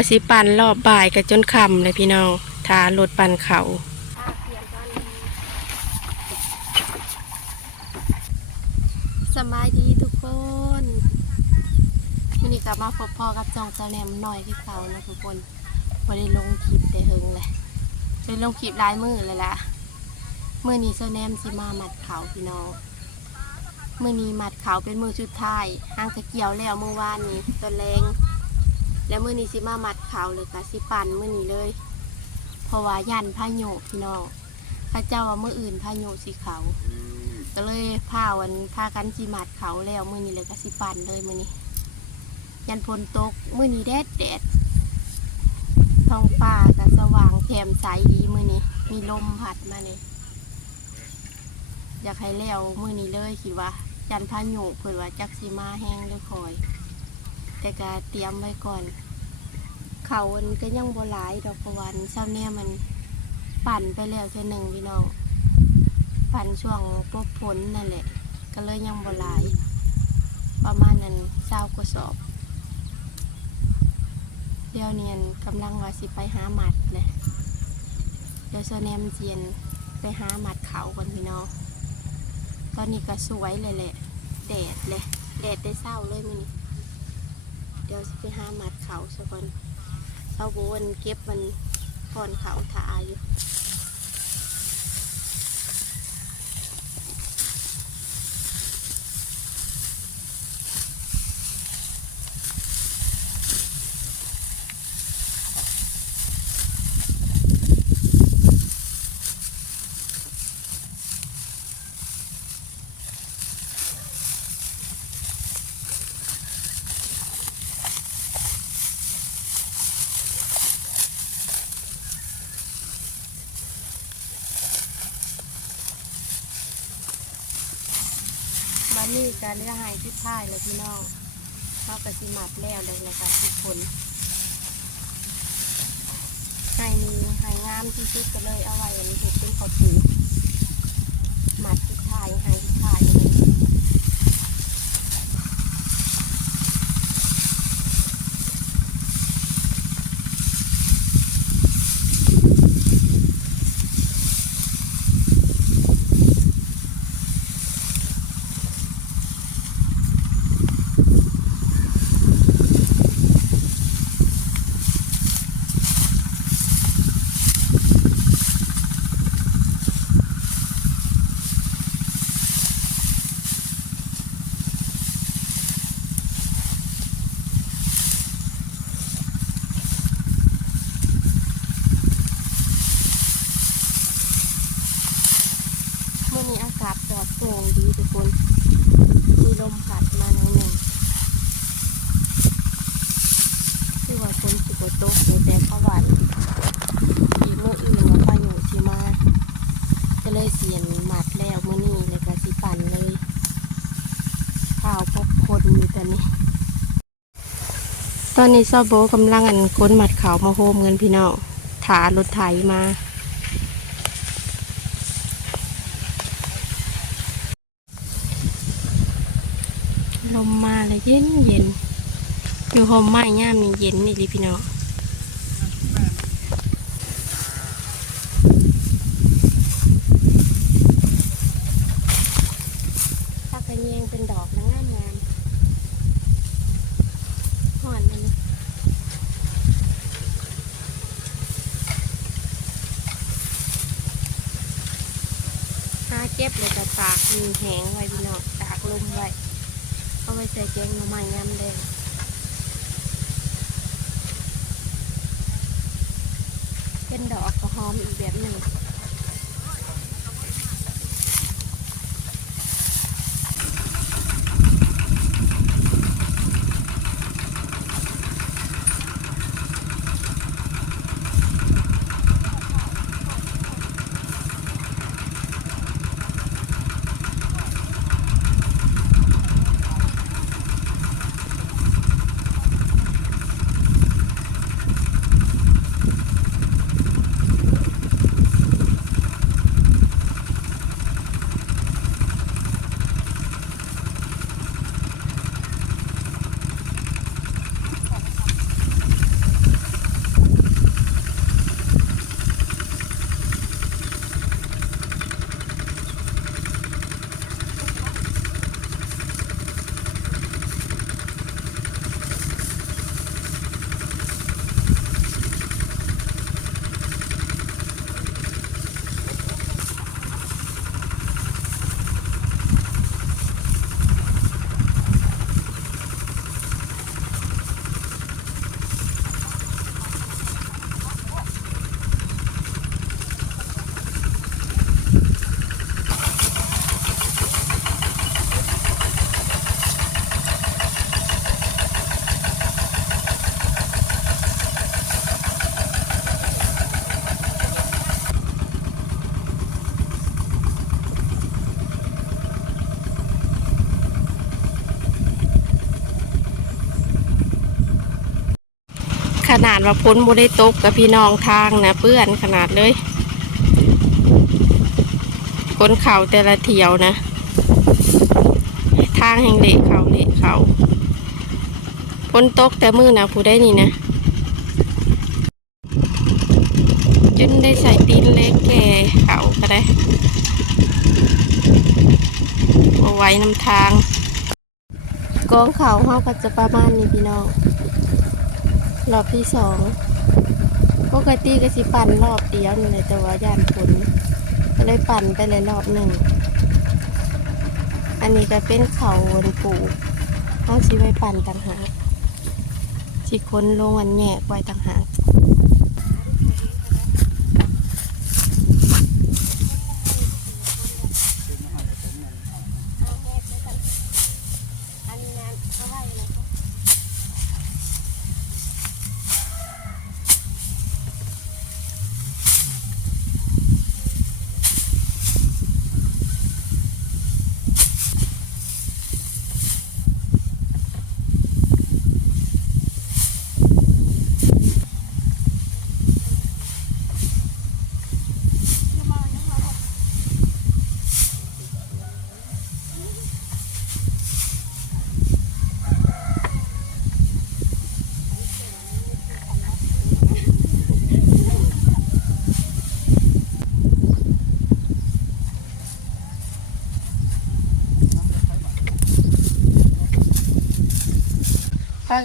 ว่าสิปั่นรอบบ่ายกันจนค่ำเลยพี่น้องทารถปั่นเขาสบายดีทุกคนวันนี้กลับมาพบพ่อกับจองเจ้าแหนมหน่อยที่เขานะทุกคนวันได้ลงคลิปแต่เฮงเลยได้ลงคลิปลายมือเลยล่ะเมื่อนี้เจ้าแหนมสิมาหมัดเขาพี่น้องเมื่อนี้หมัดเขาเป็นมือชุดท้ายห้างตะเกียวแล้วเมื่อวานนี้ตอนแรง แล้วมื้อนี้สิมามัดเขาเลยกะสิปั่นมื้อนี้เลย เพราะว่ายันพายุพี่น้องพระเจ้าว่ามื้ออื่นพายุสิเขา ก็เลยพาวันพากันสิมัดเขาแล้วมื้อนี้เลยกะสิปั่นเลยมื้อนี้ยันพลตกมื้อนี้แดดแดดท้องฟ้าก็สว่างแถมใสดีมื้อนี้มีลมพัดมาเลยอยากให้แล้วมื้อนี้เลยคิดว่ายันพายุเพิ่นว่าจักสิมาแห้งหรือคอย แต่ก็เตรียมไว้ก่อน เขามันก็ยังบหลายดอกประวันเช้าเนี่ยมันปั่นไปแล้วเท่หนึ่งพี่น้อง ปั่นช่วงปบผลนั่นแหละ ก็เลยยังบหลาย ประมาณนั้นเช้ากระสอบ เดี๋ยวเนียนกำลังว่าสิไปหาหมัดเลยเดี๋ยวเช้าเนี่ยมันเจียนไปหาหมัดเขาก่อนพี่น้อง ตอนนี้ก็สวยเลยแหละแดดเลยแดดได้เศร้าเลยมันนี้ เดี๋ยวไปหามัดเขาสักคนเอาโบวันเก็บมันก่อนเขาถาอยู่ นี่การเลี้ยงไฮที่ท่ายเลยพี่น้องเขากระสิมัดแล้วเลยนะคะทุกคนไห้นี้ไฮงามที่สุดก็เลยเอาไว้อันนี้เห็ดเป็นขาวปูหมัดที่ท้ายไห้ที่ท้ายเลย เมื่อนี้อากาศปลอดโปร่งดีทุกคน มีลมพัดมาหน่อยหนึ่งคือว่าฝนสิบตกอยู่แต่เขาวันอีกเมื่ออื่นว่าพายุสิมา ก็เลยเสียนหมัดแล้วมื่อนี้เลยก็สิปั่นเลยข้าวพบคนอยู่ตอนนี้ ตอนนี้ซอโบกำลังอันค้นหมัดเขามาโฮมเงินพี่น้องถารถไถมาลมมาเลยเย็นเย็นอยู่โฮมไม้ย่ามนี่เย็นนี่ลิพี่น้องถ้ากระเยงเป็นดอกนะงามงามหอนมันเลยหาเก็ บเลยแต่ปากมีแหงไว้พี่น้องตากลมไว้เอาไปใส่แกงหน่อไม้ยำแดงเป็นดอกกระหอมอีกแบบหนึ่ง ดว่าพ้นบ่ได้ตกกับพี่น้องทางนะเปื้อนขนาดเลยคนเข่าแต่ละเที่ยวนะ ทางแห่งเละเขาเละเขาพ้นตกแต่มือนะผู้ได้นี่นะจนได้ใส่ตีนเล็กแก่เขาก็ได้มาไว้นำทางกองเขาเขาก็จะประมาณนี้พี่น้อง รอบที่สองปกติก็สิปั่นรอบเดียวนี่เลยแต่ว่าย่านฝนก็เลยปั่นไปเลยรอบหนึ่ง อันนี้ก็เป็นเขาวนปูเอาสิไว้ปั่นต่างหากสิคนลงอันแง่ไว้ต่างหาก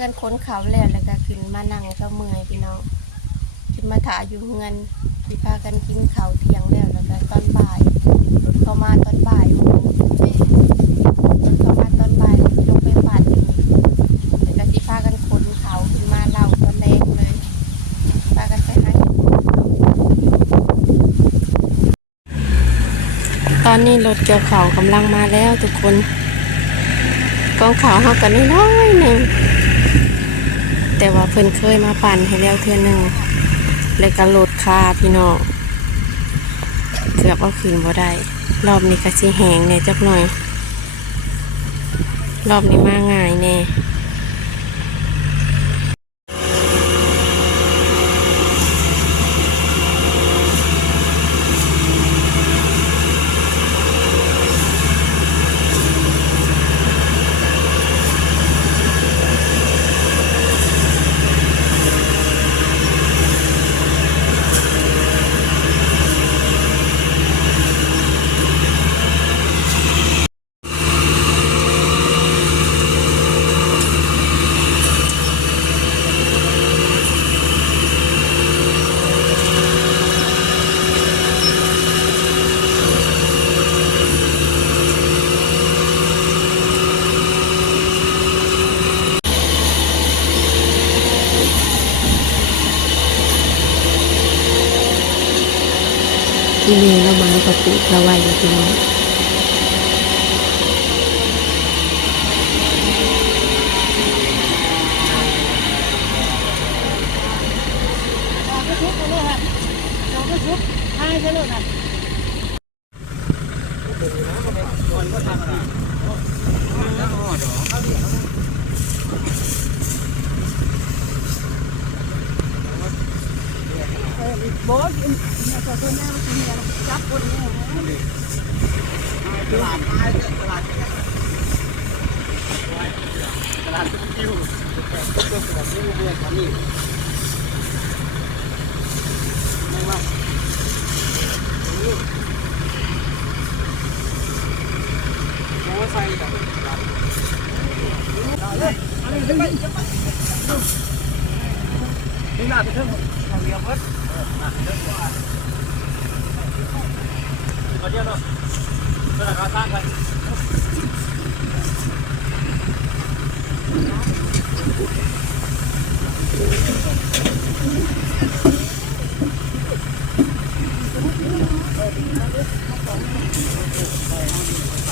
กันค้นเขาแล้วแล้วก็ขึ้นมานั่งก็เมื่อยพี่น้องขึ้นมาถาอยู่เงินที่พากันกินเขาเที่ยงแล้วแล้วก็ตอนบ่ายรถเข้ามาตอนบ่ายโมงรถเข้ามาตอนบ่ายลงไปปั่นแล้วก็ที่พากันค้นเขาขึ้นมาเล่าตอนแรกเลยพากันไปหาตอนนี้รถเกี่ยวเขากำลังมาแล้วทุกคนกองขาวเขากันน้อยหนึ่ง แต่ว่าเพิ่นเคยมาปั่นให้แล้วเทื่อหนึ่งแล้วก็ลดคาพี่น้องเกือบเอาคืนบ่ได้ รอบนี้ก็สิแหงแน่จักหน่อย รอบนี้มาง่ายแน่ పప్పు రవ్వ అయిపోయింది Bố, nhà trò tôi neo Đi nào thì Thằng Liêm hết Nào thì thương quá Có điên rồi Tôi là cao sang vậy Thank you.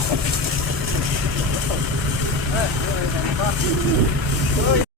おい!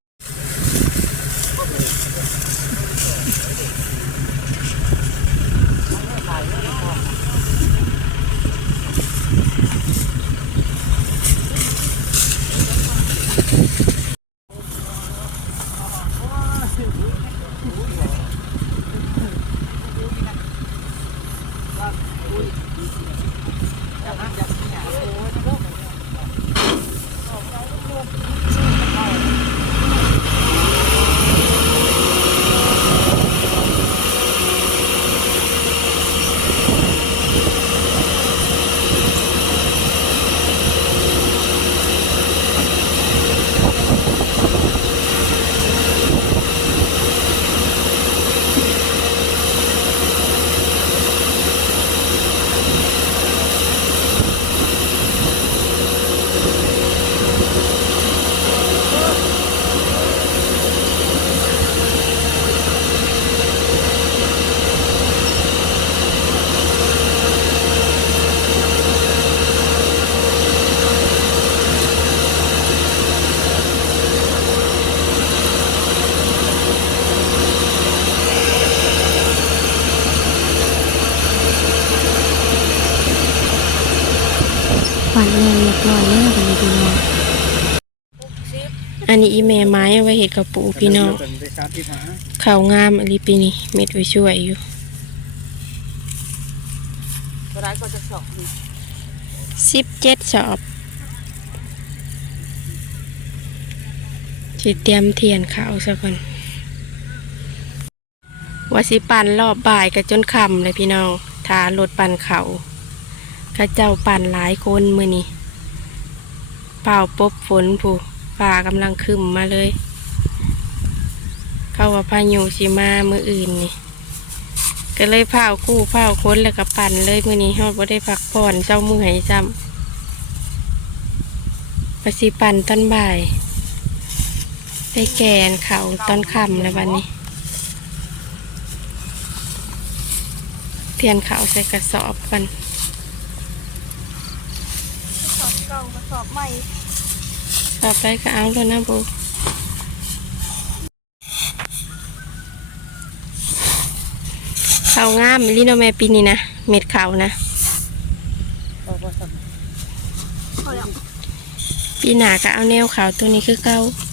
ะตูระไว้อยู่พี่น้องอนแม่เรียบร้อยแล้วบันี้พี่น้องอันนี้อีแม่ไม้ไว้เห็ดกระปูพี่น้องข่าข้าวงามอันนี้ปีนี้เม็ดไว้ช่วยอยู่ก็ได้ก็จะสอบสิบเจ็ดสอบสิเตรียมเทียนขาวซะก่อนว่าสิปั่นรอบบ่ายก็จนคำเลยพี่น้องทารถปั่นเขา เข้าเจ้าปั่นหลายคนมือนี้เป่าปบฝนผู้ป่ากำลังขึ้นมาเลย เข้าว่าพายุสิมามืออื่นนี่ก็เลยเผากู้เผาค้นแล้วก็ปั่นเลยมื้อนี้เฮาบ่ได้พักผ่อนเจ้ามือห้ซ้ำไปสิปั่นตอนบ่ายได้แกนเขาตอนค่ำแล้วบัดนี้เทียนเขาใส่กระสอบกัน สอบเก่ามาส อบใหม่ต่อไปก็เอาแล้วนะบูเขางามลิโนแม่ปีนี้นะ เม็ดเขานะบอกว่าสอบพอแล้วปีหน้าก็เอาแนวขาวตัวนี้คือเก้าเอา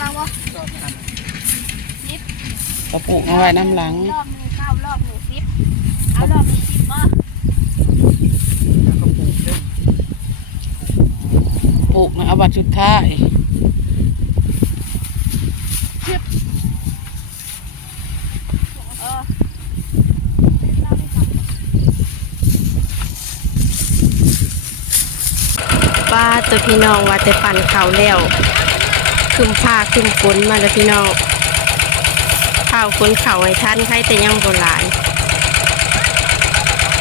นี่ยมาดำลังวะกระปุกเอาไว้น้ำหลัง รอบหนึ่งเข้ารอบหนึ่งซิปเอารอบหนึ่งซิปมาแล้วก็ปลูกเด้อปลูกนะเอาบัตรสุดท้ายเออป้าตัวพี่น้องว่าแต่ปั่นเขาแล้ว ขึ้นผ้าขึ้นฝนมาแล้วพี่น้องข้าวฝนเข่าให้ท่านใครแต่ยังโบราณ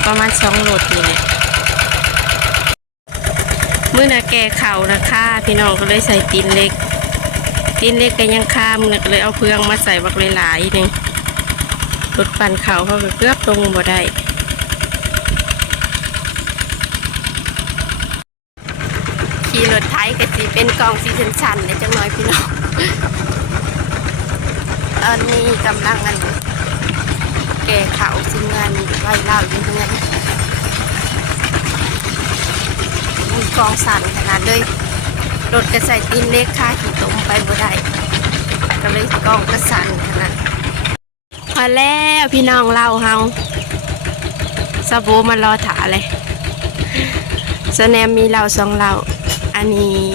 ประมาณสองโหลดนี่แหละเมื่อนะแก่เข่านะค่าพี่น้องก็เลยใส่ตีนเล็กตีนเล็กก็ยังข้ามนึกเลยเอาเพื่องมาใส่บักหลายๆหนึงรถปั่นเข่าเขาก็เกือบลงบ่ได้ขี่รถ ก็สิเป็นกองสีชันๆเลยจังน้อยพี่น้องตอนนี้กำลังอันแก่เขาซึ่งงานไว้เล่าอยู่เงินมีกองสั่นขนาดเลยรถกระใส่ตีนเล็กค่าขี่ตมไปบ่ได้ก็เลยกองกระสั่นขนาดพอแล้วพี่น้องเล่าเฮาสะโบมารอถาเลยสแนมมีเหล่าสองเหล่า นนี้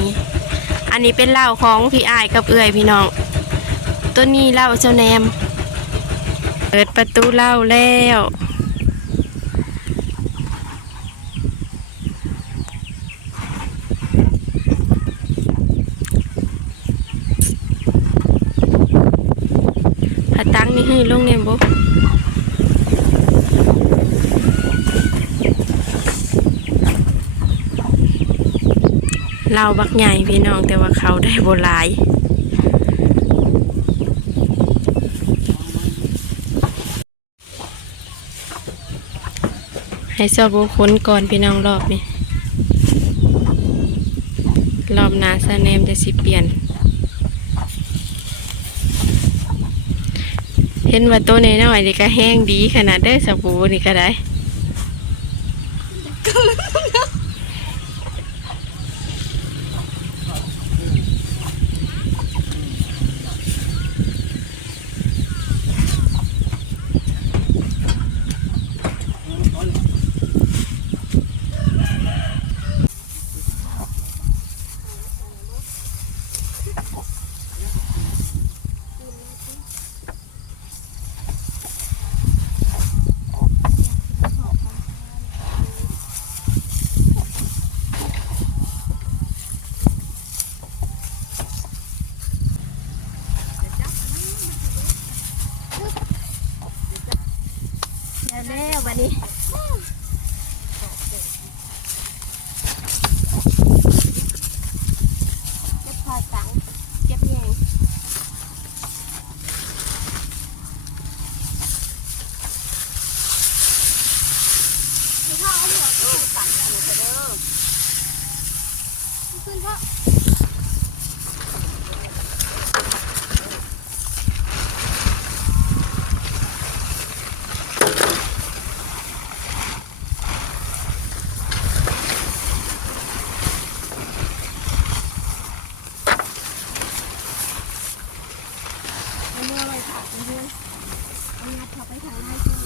อันนี้เป็นเหล่าของพี่อายกับเอื้อยพี่น้อง ตัวนี้เหล่าเจ้าแนม เปิดประตูเหล่าแล้วผาตั้งนี่ให้ลงเนี่ยบุ๊ เราบักใหญ่พี่น้องแต่ว่าเขาได้โบหลายให้ซอบโบค้นก่อนพี่น้องรอบนี้รอบหนาซาแนมจะสิเปลี่ยน เห็นว่าตัวน้อยๆนี่ก็แห้งดีขนาดได้สบู่นี่ก็ได้ แล้ววันนี้เก็บพอตังเก็บแยง เมื่อไว้ผักเรื่อยเอางัดเข้าไปทางในซึ่ง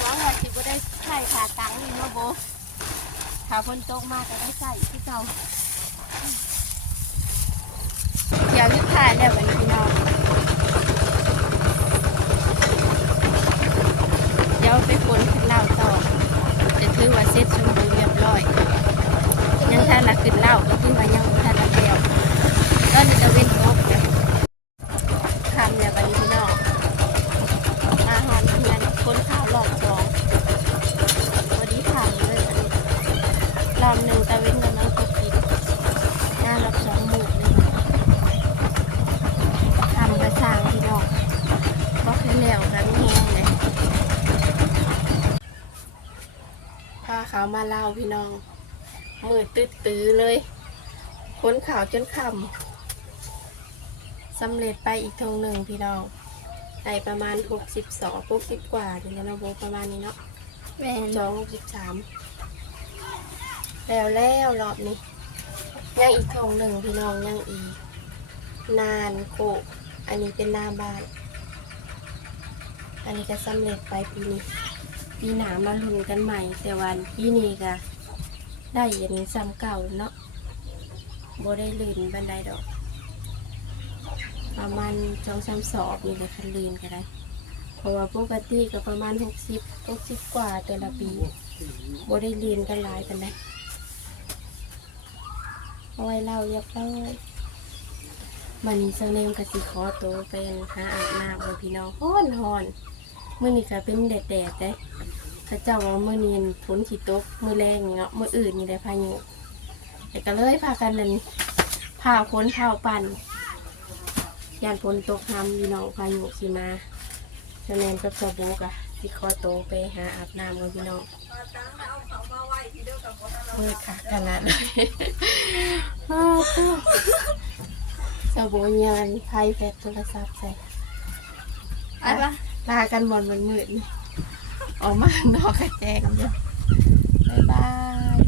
หวังว่าสิบ่ได้ใช้ขาตังนี่เนาะโบถ้าฝนตกมาก็ได้ใส่ที่เก่า เดี๋ยวยุดถ่ายแล้ววันนี้พี่น้องเดี๋ยวไปฝนขึ้นเหล่าต่อจะถือว่าเสร็จสมบู รณ์เรียบร้อยยังท่านละขึ้นเหล่าก็คือว่ายังบ่ท่านละแล้วตอนนี้จะเว้นงบเลยทำเนี่ยวันนี้พี่น้องอาหารเพื่อนคนข้าวหลอดสองวันนี้ทำเลยอันนี้รอบหนึ่งตะเว้นกำลังจะกินงานรอบสองหมู่เลย ทำกระชังพี่น้องก็คือเหลวกันแห้งเลยพาเขามาเล่าพี่น้อง มือ ตื้อตื้อๆเลยค้นข่าวจนคำสำเร็จไปอีกทงหนึ่งพี่น้องได้ประมาณหกสิบสองหกสิบกว่าถึงจะนาะโบประมาณนี้เนาะแม่นสองหกสิบสามแล้วแล้วรอบนี้ ยังอีกทงหนึ่งพี่น้องยังอีก นานโคกอันนี้เป็นหน้าบ้าน อันนี้ก็สำเร็จไปปีนี้ปีหนามาลุ้นกันใหม่แต่วันปีนี้ก็ ได้อยันซ้ำเก่าเนาะบ่ได้ลื่นบันไดดอก ประมาณสองสามสอบนี่เลยคันลื่นก็ได้ เพราะว่าปกติก็ประมาณหกสิบหกสิบกว่าแต่ละปีบ่ได้ลื่นกันหลายกันได้เอาไว้เล่าเรียบร้อยมันนี้เซาเนมกับสิขอตัวเป็นหาอาบน้ำเลยพี่น้องฮ้อนฮอนเมื่อนี้ก็เป็นแดดแดดเด้ เขาเจ้าว่ามื่อนี้ฝนสิตกมื่อแรงเนาะมื่ออื่นนี่ได้พายุแต่ก็เลยพากันนั่นพาพ้นเผาปั่นยานฝนตกน้ำพี่น้องพายุสิมาเซาเนมกับสบูกะสิขอตัวไปหาอาบน้ำเลยพี่น้องเมื่อค่ะขนาดเลยอ้าวตัวสบู่ยานไพ่แฟดโทรศัพท์ใส่ไอ้ปะลากันบอลมันมืดนี่ ออกมานอกกระแจกันเดียวบ๊ายบาย